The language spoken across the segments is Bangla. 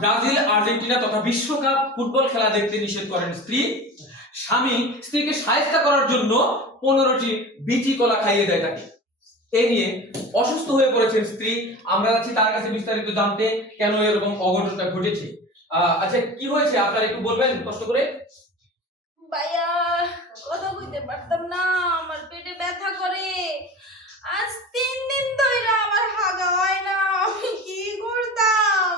ব্রাজিল আর্জেন্টিনা তথা বিশ্বকাপ ফুটবল খেলা দেখতে নিষেধ করেন স্ত্রী। স্বামী স্ত্রীকে শায়েস্তা করার জন্য 15টি বিচি কলা খাইয়ে দেয় তাকে। এই নিয়ে অসুস্থ হয়ে পড়েছেন স্ত্রী। আমরা যাচ্ছি তার কাছে বিস্তারিত জানতে, কেন এরকম অঘটনটা ঘটেছে। আচ্ছা, কি হয়েছে আপনারা একটু বলবেন কষ্ট করে? ভাইয়া, কথা কইতে পারতাম না, আমার পেটে ব্যথা করে। আজ 3 দিন ধরে আমার হাগা হয় না, আমি কি করতাম?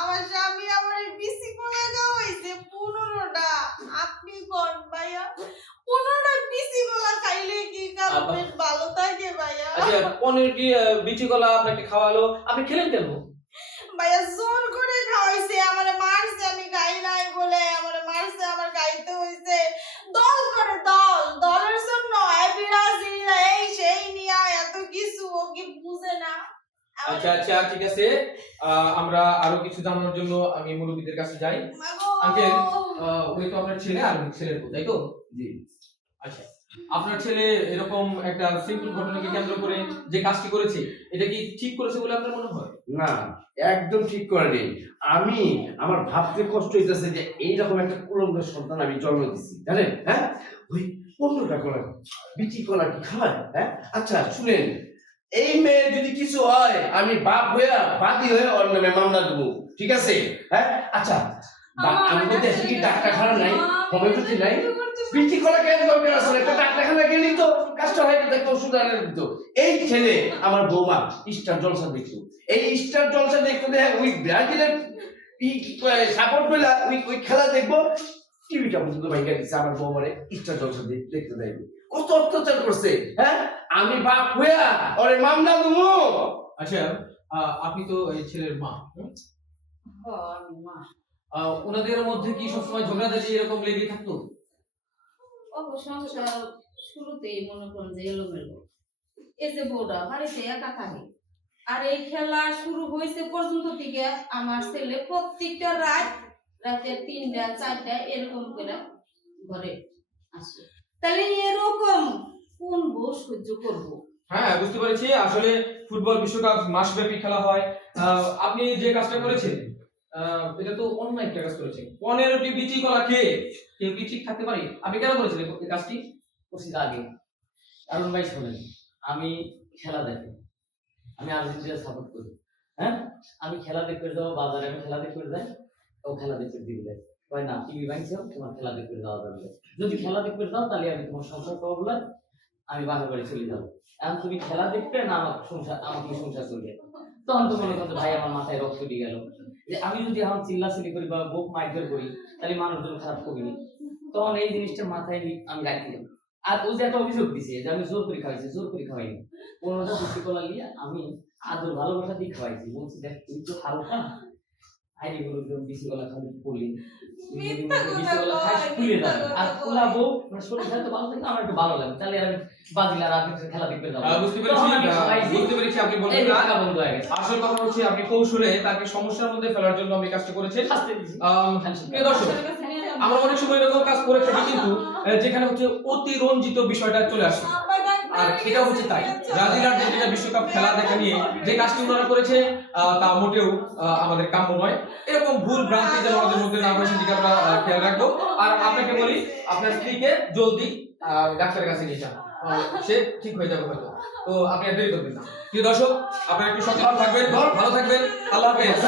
আমার স্বামী আমার বিসি কলা খাওয়াইছে 15টা। আপনি কোন ভাইয়া, 15টা বিসি কলা খাইলে কি কারো পেট ভালো থাকে ভাইয়া? আচ্ছা, 15টি বিচি কলা আপনাকে খাওয়ালো, আপনি খেলেন কেন? ভাইয়া জোর করে খাওয়াইছে, আমারে মারছে, আমি খাই নাই বলে আমারে মারছে, আমার খাইতে হইছে। দল করে দলের জন্য ব্রাজিল এই সেই নিয়া এত কিছু, ও কি বুঝে না? আচ্ছা আচ্ছা, ঠিক আছে। আমরা আরো কিছু জানার জন্য আমি মুরব্বীদের কাছে যাই। আঙ্কেল, ওই তো আপনার ছেলে আর ছেলের বউ, তাই তো? জি। আচ্ছা, আপনার ছেলে এরকম একটা সিম্পল ঘটনাকে কেন্দ্র করে যে কাজটি করেছে, এটা কি ঠিক করেছে বলে আপনার মনে হয়? না, একদম ঠিক করেনি। আমি আমার ভাবতে কষ্ট হইতেছে যে এইরকম একটা কুলঙ্গ সন্তান আমি জন্ম দিছি, জানেন? হ্যাঁ, ওই 15টা কলা বিচি কলা কি খায়? হ্যাঁ, আচ্ছা শুনেন, এই মেয়ের যদি কিছু হয় আমি বাপ হইয়া বাদী হয়ে ওর নামে মামলা দেবো, ঠিক আছে? হ্যাঁ, আচ্ছা, আমাদের দেশে কি ডাক্তারখানা নাই, হোমিওপ্যাথি নাই? বিচি কলা কেন দরকার আছে? একটা ডাক্তারখানা গেলেই তো কাজটা হয়, দেখতো ওষুধ আনে দিত। এই ছেলে আমার বৌমা স্টার জলসা দেখতো, এই স্টার জলসা দেখতে দেখে ওই ব্রাজিলের সাপোর্ট পেলা ওই খেলা দেখবো, টিভিটা পর্যন্ত ভাইকা দিচ্ছে আমার বৌমারে স্টার জলসা দেখতে দেয়। কত অত্যাচার করছে, হ্যাঁ? আমি বাপ হইয়া ওরে মামলা দেবো। আচ্ছা, আপনি তো এই ছেলের মা। আমি মা। ওনাদের মধ্যে কি সবসময় ঝগড়াঝাটি এরকম লেগে থাকতো? সংসার শুরুতেই মনে করেন যে এলোমেলো, এই যে বউটা বাড়িতে একা থাকে, আর এই খেলা শুরু হয়েছে পর্যন্ত থেকে আমার ছেলে প্রত্যেকটা রাতে 3টা 4টা এরকম করে ঘরে আসে। তাহলে এরকম কোন বউ সহ্য করবো? হ্যাঁ, বুঝতে পেরেছি। আসলে ফুটবল বিশ্বকাপ মাসব্যাপী খেলা হয়। আপনি যে কাজটা করেছেন, এটা তো অন্যায় একটা কাজ করেছেন। 15টি বিচি কলা খেয়ে কেউ কি ঠিক থাকতে পারে? আপনি কেন করেছিলেন এই কাজটি? ওষুধ আগে কারণ ভাই শোনেন, আমি খেলা দেখি, আমি আর্জেন্টিনা সাপোর্ট করি। হ্যাঁ, আমি খেলা দেখতে যাবো বাজারে, আমি খেলা দেখতে যাই, ও খেলা দেখতে দিবে কয় না টিভি বাংছে, তোমার খেলা দেখতে যাওয়া যাবে, যদি খেলা দেখতে যাও তাহলে আমি তোমার সংসার করবো, আমি বাপের বাড়ি চলে যাবো। এখন তুমি খেলা দেখবে না আমাকে সংসার করবে। তখন তো মনে করতো ভাই আমার মাথায় রক্ত দিয়ে গেল যে আমি যদি এখন চিল্লাচিল্লি করি বা বুক মাইকেল করি তাহলে মানুষজন খারাপ করবি। তখন এই জিনিসটা মাথায় আমি রাখছিলাম। আর ও যে একটা অভিযোগ দিছে যে আমি জোর করে খাওয়াইছি, জোর করে খাওয়াইনি। 15টা বিচি কলা নিয়ে আমি আদর ভালোবাসা দিয়ে খাওয়াইছি। বলছি দেখ তুই তো হালকা আইডি গুলো বিচি কলা খাবি পড়লি, আর পোলা বউ শরীর তো ভালো থাকে, আমার একটু ভালো লাগে, তাহলে আমি বাজিলা রাতে খেলা দেখতে যাবো। বুঝতে পেরেছি আপনি বলবেন না। আসল কথা হচ্ছে আপনি কৌশলে তাকে সমস্যার মধ্যে ফেলার জন্য আপনি কাজটা করেছেন। প্রিয় দর্শক, আমরা অনেক সময় এরকম কাজ করে থাকি, কিন্তু যেখানে হচ্ছে অতিরঞ্জিত বিষয়টা চলে আসে। আর এটা হচ্ছে তাই, ব্রাজিল আর্জেন্টিনা বিশ্বকাপ খেলা দেখা নিয়ে যে কাজটি ওনারা করেছে তা মোটেও আমাদের কাম্য নয়। এরকম ভুল ভ্রান্তি যেন আমাদের মধ্যে না হয় সেদিকে আমরা খেয়াল রাখবো। আর আপনাকে বলি, আপনার স্ত্রীকে জলদি ডাক্তারের কাছে নিয়ে যান, সে ঠিক হয়ে যাবে হয়তো। তো আপনি আর দেরি করবেন না। প্রিয় দর্শক, আপনারা একটু সচেতন থাকবেন, ভালো থাকবেন, আল্লাহ হাফেজ।